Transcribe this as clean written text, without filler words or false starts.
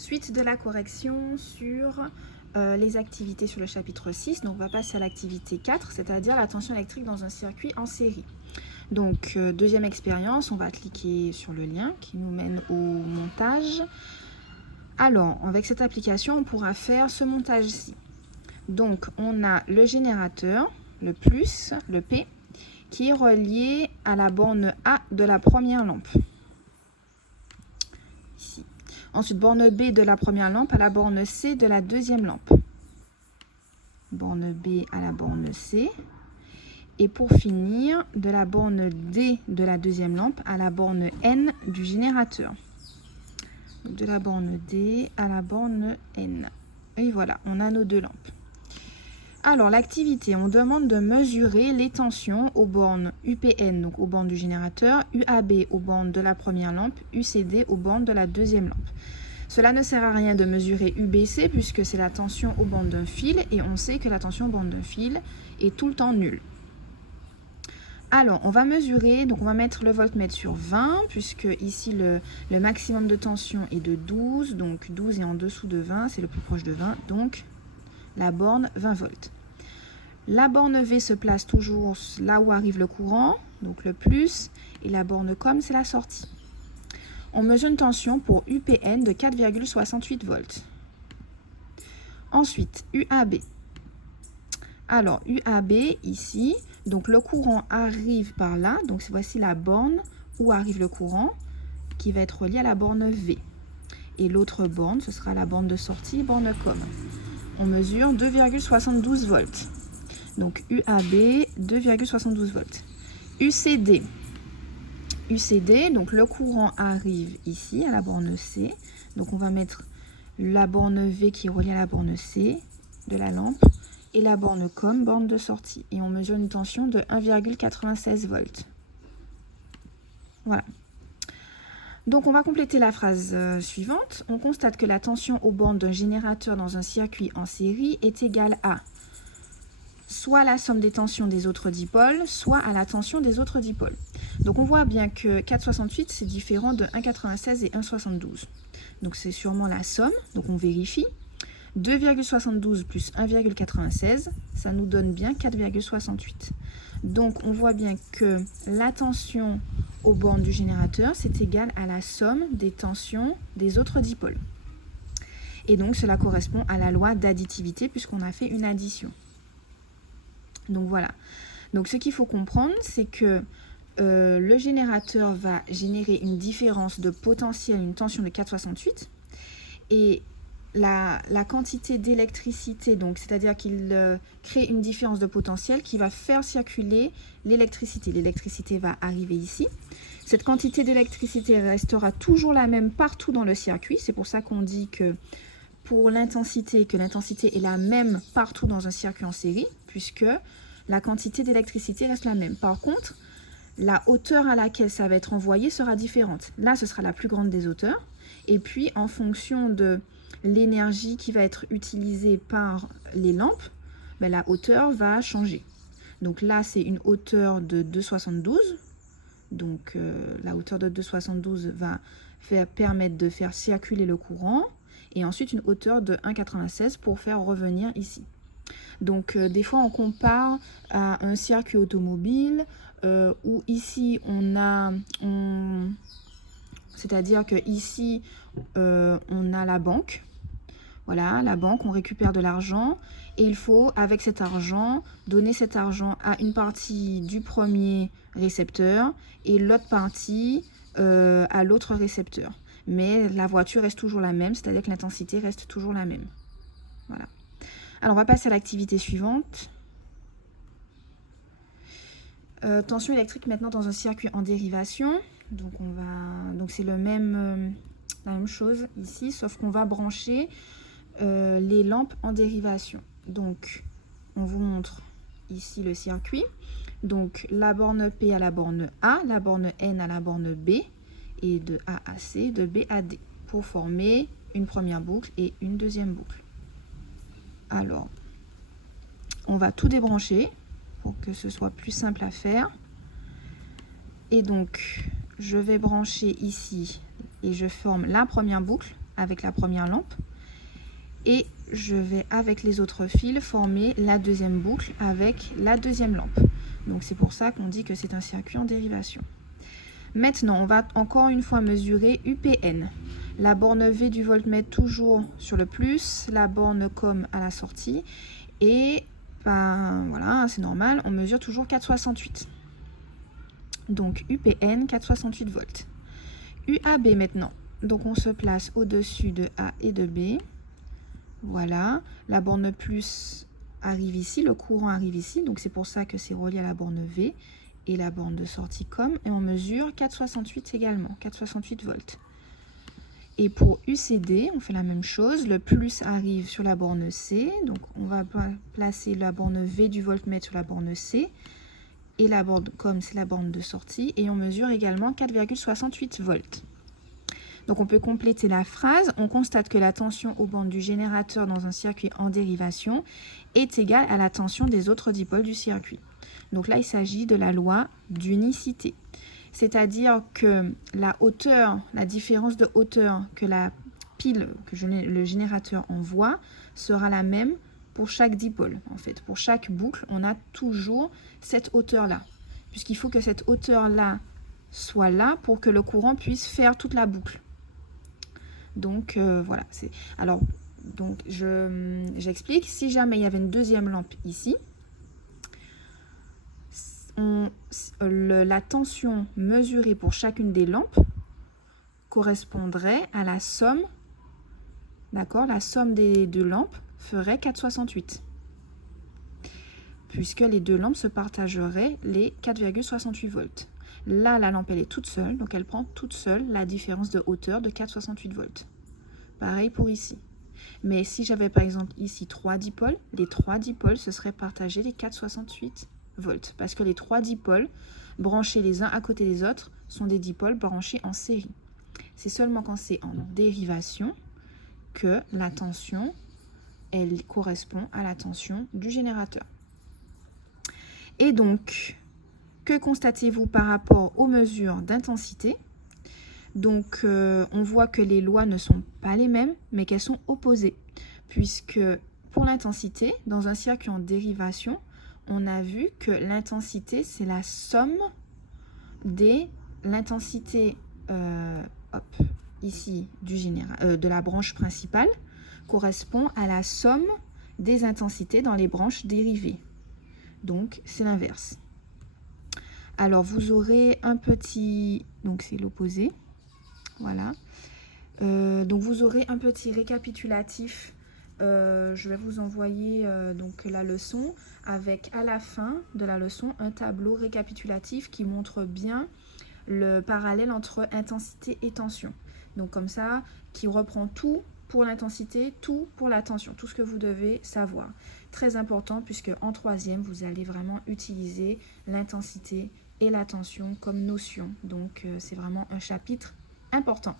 Suite de la correction sur les activités sur le chapitre 6. Donc on va passer à l'activité 4, c'est-à-dire la tension électrique dans un circuit en série. Donc deuxième expérience, on va cliquer sur le lien qui nous mène au montage. Alors avec cette application, on pourra faire ce montage-ci. Donc on a le générateur, le plus, le P, qui est relié à la borne A de la première lampe. Ici. Ensuite, borne B de la première lampe à la borne C de la deuxième lampe. Borne B à la borne C. Et pour finir, de la borne D de la deuxième lampe à la borne N du générateur. Donc, de la borne D à la borne N. Et voilà, on a nos deux lampes. Alors, l'activité, on demande de mesurer les tensions aux bornes UPN, donc aux bornes du générateur, UAB aux bornes de la première lampe, UCD aux bornes de la deuxième lampe. Cela ne sert à rien de mesurer UBC puisque c'est la tension aux bornes d'un fil et on sait que la tension aux bornes d'un fil est tout le temps nulle. Alors, on va mesurer, donc on va mettre le voltmètre sur 20 puisque ici le maximum de tension est de 12, donc 12 est en dessous de 20, c'est le plus proche de 20, donc la borne 20 volts. La borne V se place toujours là où arrive le courant, donc le plus, et la borne COM, c'est la sortie. On mesure une tension pour UPN de 4,68 volts. Ensuite, UAB. Alors, UAB, ici, donc le courant arrive par là, donc voici la borne où arrive le courant, qui va être reliée à la borne V. Et l'autre borne, ce sera la borne de sortie, borne COM. On mesure 2,72 volts. Donc UAB, 2,72 volts. UCD. UCD, donc le courant arrive ici à la borne C. Donc on va mettre la borne V qui est reliée à la borne C de la lampe et la borne COM, borne de sortie. Et on mesure une tension de 1,96 volts. Voilà. Donc on va compléter la phrase suivante. On constate que la tension aux bornes d'un générateur dans un circuit en série est égale à soit la somme des tensions des autres dipôles, soit à la tension des autres dipôles. Donc on voit bien que 4,68 c'est différent de 1,96 et 1,72. Donc c'est sûrement la somme, donc on vérifie. 2,72 plus 1,96, ça nous donne bien 4,68. Donc on voit bien que la tension aux bornes du générateur, c'est égal à la somme des tensions des autres dipôles. Et donc cela correspond à la loi d'additivité puisqu'on a fait une addition. Donc voilà. Donc ce qu'il faut comprendre, c'est que le générateur va générer une différence de potentiel, une tension de 4,68 et la quantité d'électricité, donc c'est-à-dire qu'il crée une différence de potentiel qui va faire circuler l'électricité. L'électricité va arriver ici. Cette quantité d'électricité restera toujours la même partout dans le circuit. C'est pour ça qu'on dit que pour l'intensité, que l'intensité est la même partout dans un circuit en série, puisque la quantité d'électricité reste la même. Par contre, la hauteur à laquelle ça va être envoyé sera différente. Là, ce sera la plus grande des hauteurs. Et puis, en fonction de l'énergie qui va être utilisée par les lampes, ben, la hauteur va changer. Donc là, c'est une hauteur de 2,72. Donc la hauteur de 2,72 va permettre de faire circuler le courant. Et ensuite, une hauteur de 1,96 pour faire revenir ici. Donc des fois, on compare à un circuit automobile où ici, c'est-à-dire que ici, on a la banque. Voilà, la banque, on récupère de l'argent et il faut, avec cet argent, donner cet argent à une partie du premier récepteur et l'autre partie à l'autre récepteur. Mais la voiture reste toujours la même, c'est-à-dire que l'intensité reste toujours la même. Voilà. Alors, on va passer à l'activité suivante. Tension électrique maintenant dans un circuit en dérivation. Donc, c'est la même chose ici, sauf qu'on va brancher les lampes en dérivation. Donc, on vous montre ici le circuit. Donc, la borne P à la borne A, la borne N à la borne B, et de A à C, de B à D, pour former une première boucle et une deuxième boucle. Alors, on va tout débrancher pour que ce soit plus simple à faire. Et donc, je vais brancher ici et je forme la première boucle avec la première lampe. Et je vais, avec les autres fils, former la deuxième boucle avec la deuxième lampe. Donc c'est pour ça qu'on dit que c'est un circuit en dérivation. Maintenant, on va encore une fois mesurer UPN. La borne V du voltmètre toujours sur le plus, la borne COM à la sortie. Et ben, voilà, c'est normal, on mesure toujours 4,68. Donc UPN, 4,68 volts. UAB maintenant. Donc on se place au-dessus de A et de B. Voilà, la borne plus arrive ici, le courant arrive ici, donc c'est pour ça que c'est relié à la borne V et la borne de sortie COM, et on mesure 4,68 également, 4,68 volts. Et pour UCD, on fait la même chose, le plus arrive sur la borne C, donc on va placer la borne V du voltmètre sur la borne C, et la borne COM c'est la borne de sortie, et on mesure également 4,68 volts. Donc on peut compléter la phrase. On constate que la tension aux bandes du générateur dans un circuit en dérivation est égale à la tension des autres dipoles du circuit. Donc là, il s'agit de la loi d'unicité. C'est-à-dire que la hauteur, la différence de hauteur que la pile, le générateur envoie, sera la même pour chaque dipôle. En fait, pour chaque boucle, on a toujours cette hauteur-là. Puisqu'il faut que cette hauteur-là soit là pour que le courant puisse faire toute la boucle. Donc voilà, alors donc j'explique. Si jamais il y avait une deuxième lampe ici, la tension mesurée pour chacune des lampes correspondrait à la somme, d'accord, la somme des deux lampes ferait 4,68, puisque les deux lampes se partageraient les 4,68 volts. Là, la lampe, elle est toute seule, donc elle prend toute seule la différence de hauteur de 4,68 volts. Pareil pour ici. Mais si j'avais par exemple ici 3 dipôles, les 3 dipôles se seraient partagés les 4,68 volts. Parce que les 3 dipôles, branchés les uns à côté des autres, sont des dipôles branchés en série. C'est seulement quand c'est en dérivation que la tension, elle correspond à la tension du générateur. Et donc, que constatez-vous par rapport aux mesures d'intensité? Donc, on voit que les lois ne sont pas les mêmes, mais qu'elles sont opposées. Puisque pour l'intensité, dans un circuit en dérivation, on a vu que l'intensité, c'est la somme de l'intensité ici de la branche principale, correspond à la somme des intensités dans les branches dérivées. Donc, c'est l'inverse. Alors, vous aurez un petit... Donc, c'est l'opposé. Voilà. Donc, vous aurez un petit récapitulatif. Je vais vous envoyer donc la leçon avec, à la fin de la leçon, un tableau récapitulatif qui montre bien le parallèle entre intensité et tension. Donc, comme ça, qui reprend tout pour l'intensité, tout pour la tension, tout ce que vous devez savoir. Très important puisque en troisième, vous allez vraiment utiliser l'intensité et la tension comme notion. Donc, c'est vraiment un chapitre important.